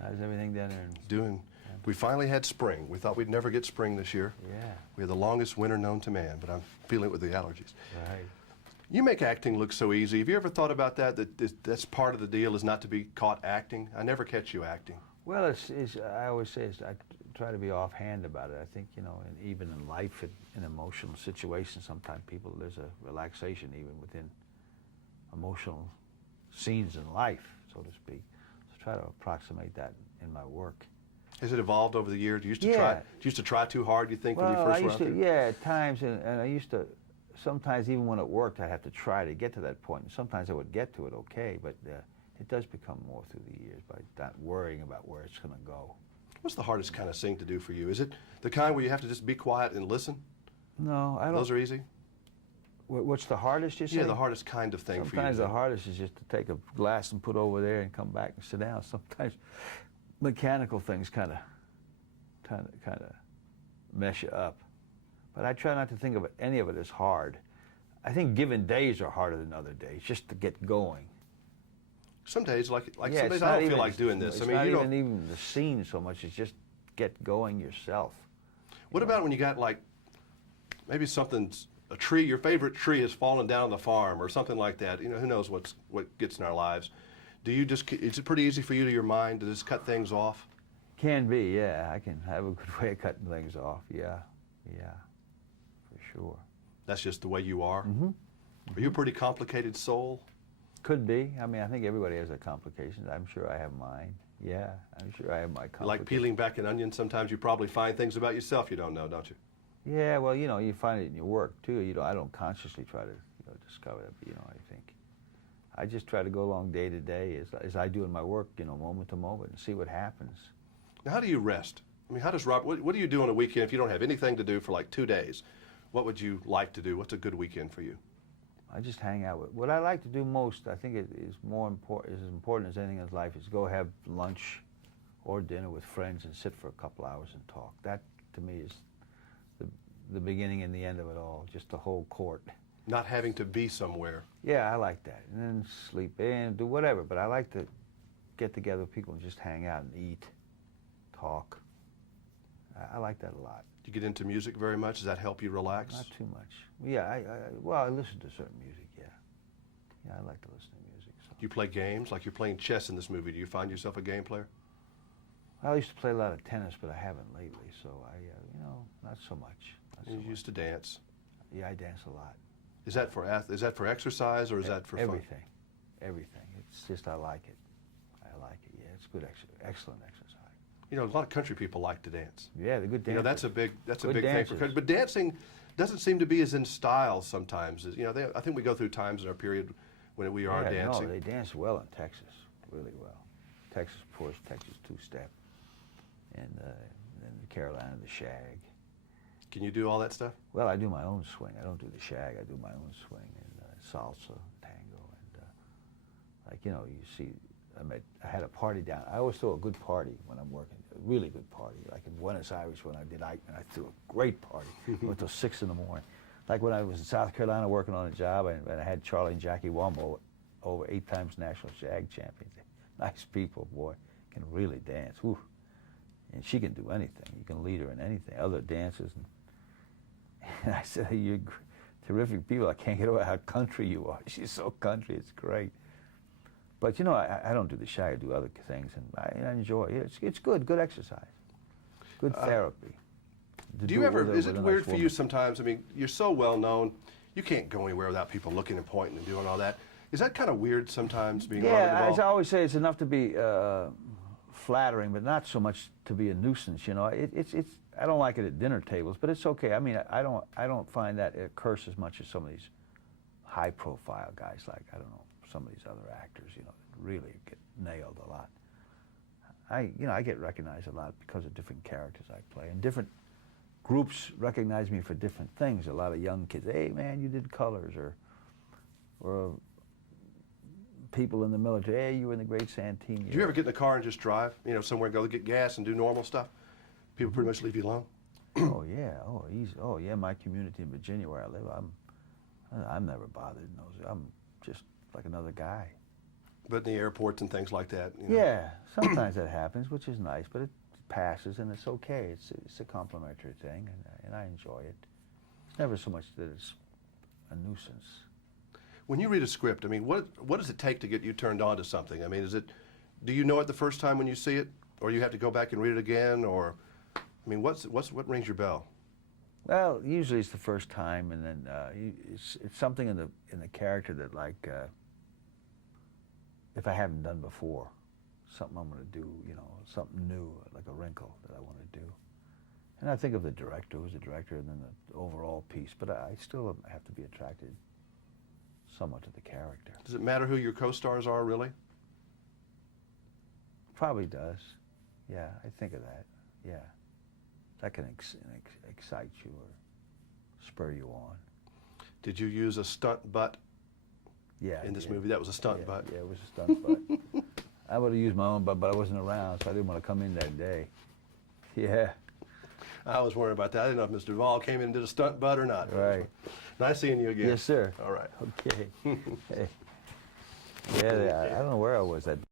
How's everything down there? Doing. We finally had spring. We thought we'd never get spring this year. Yeah. We had the longest winter known to man, but I'm feeling it with the allergies. Right. You make acting look so easy. Have you ever thought about that, that's part of the deal is not to be caught acting? I never catch you acting. Well, I always say I try to be offhand about it. I think, you know, and even in life, in emotional situations, sometimes there's a relaxation even within emotional scenes in life, so to speak. So try to approximate that in my work. Has it evolved over the years? You used to try too hard, you think, when you first were out there? Yeah, at times, and I used to, sometimes even when it worked, I'd have to try to get to that point. And sometimes I would get to it okay, but it does become more through the years by not worrying about where it's going to go. What's the hardest kind of thing to do for you? Is it the kind where you have to just be quiet and listen? No, I don't. Those are easy? What's the hardest, you say? Yeah, the hardest kind of thing for you. Sometimes the hardest is just to take a glass and put over there and come back and sit down. Sometimes mechanical things kind of mess you up. But I try not to think of any of it as hard. I think given days are harder than other days, just to get going. Some days, like yeah, some days I don't feel like doing this. It's I mean, not you even the scene so much, it's just get going yourself. What about when you got like, maybe something's, a tree, your favorite tree has fallen down on the farm or something like that. You know, who knows what gets in our lives. Do you just, is it pretty easy for you to your mind to just cut things off? Can be, yeah. I can have a good way of cutting things off, yeah, for sure. That's just the way you are? Mm-hmm. Are you a pretty complicated soul? Could be. I mean, I think everybody has their complications. I'm sure I have mine. Yeah, I'm sure I have my complications. Like peeling back an onion, sometimes you probably find things about yourself you don't know, don't you? Yeah, well, you know, you find it in your work, too. You know, I don't consciously try to discover it, but, you know, I think I just try to go along day to day as I do in my work, you know, moment to moment, and see what happens. Now, how do you rest? I mean, how does Robert, what do you do on a weekend if you don't have anything to do for like 2 days? What would you like to do? What's a good weekend for you? I just hang out with. What I like to do most, I think it is more important, as important as anything in life, is go have lunch or dinner with friends and sit for a couple hours and talk. That, to me, is the beginning and the end of it all, just the whole court. Not having to be somewhere. Yeah, I like that. And then sleep in, do whatever, but I like to get together with people and just hang out and eat, talk. I like that a lot. Do you get into music very much? Does that help you relax? Not too much. Yeah, well, I listen to certain music, yeah. Yeah, I like to listen to music. So. Do you play games? Like you're playing chess in this movie. Do you find yourself a game player? I used to play a lot of tennis, but I haven't lately, so you know, not so much. You used to dance. Yeah, I dance a lot. Is that for exercise or is that for everything? fun? Everything. It's just I like it. I like it. Yeah, it's good, excellent exercise. You know, a lot of country people like to dance. Yeah, they're good dancers. You know, that's a big dancers. thing for country. But dancing doesn't seem to be as in style sometimes. You know, I think we go through times in our period when we are dancing. No, they dance well in Texas, really well. Texas push, Texas two-step, and then the Carolina, the shag. Can you do all that stuff? Well, I do my own swing. I don't do the shag. I do my own swing and salsa, tango, and like, you know, you see, I had a party down. I always throw a good party when I'm working, a really good party. Like in Buenos Aires when I did Eichmann, I threw a great party. I went till 6 in the morning. Like when I was in South Carolina working on a job, and I had Charlie and Jackie Wombo, over 8 times national shag champions. Nice people, boy, can really dance. Whew. And she can do anything. You can lead her in anything, other dances. And I said, hey, you're terrific people. I can't get over how country you are. She's so country, it's great. But, you know, I don't do the shag. I do other things, and I enjoy it. It's good exercise, good therapy. Do you ever, is it weird for you sometimes? I mean, you're so well known, you can't go anywhere without people looking and pointing and doing all that. Is that kind of weird sometimes, being Robert Duvall? Yeah, as I always say, it's enough to be flattering, but not so much to be a nuisance, you know. I don't like it at dinner tables, but it's okay. I mean, I don't find that a curse as much as some of these high-profile guys, like, I don't know, some of these other actors, you know, that really get nailed a lot. I get recognized a lot because of different characters I play, and different groups recognize me for different things. A lot of young kids, hey man, you did Colors, or people in the military, hey, you were in the Great Santini. Do you ever get in the car and just drive, you know, somewhere and go get gas and do normal stuff? People pretty much leave you alone? Oh yeah, oh easy. Oh yeah, my community in Virginia where I live, I'm never bothered. I'm just like another guy. But in the airports and things like that. You know. Yeah, sometimes that happens, which is nice, but it passes and it's okay. It's a complimentary thing, and I enjoy it. It's never so much that it's a nuisance. When you read a script, I mean, what does it take to get you turned on to something? I mean, do you know it the first time when you see it, or you have to go back and read it again, or, I mean, what rings your bell? Well, usually it's the first time, and then it's something in the character that, like, if I haven't done before, something I'm going to do, you know, something new, like a wrinkle that I want to do. And I think of the director, who's the director, and then the overall piece, but I still have to be attracted somewhat to the character. Does it matter who your co-stars are, really? Probably does. Yeah, I think of that. Yeah. That can excite you or spur you on. Did you use a stunt butt in this movie? That was a stunt butt. Yeah, it was a stunt butt. I would have used my own butt, but I wasn't around, so I didn't want to come in that day. Yeah. I was worried about that. I didn't know if Mr. Duvall came in and did a stunt butt or not. Right. Nice seeing you again. Yes, sir. All right. Okay. Hey. Yeah, I don't know where I was that day.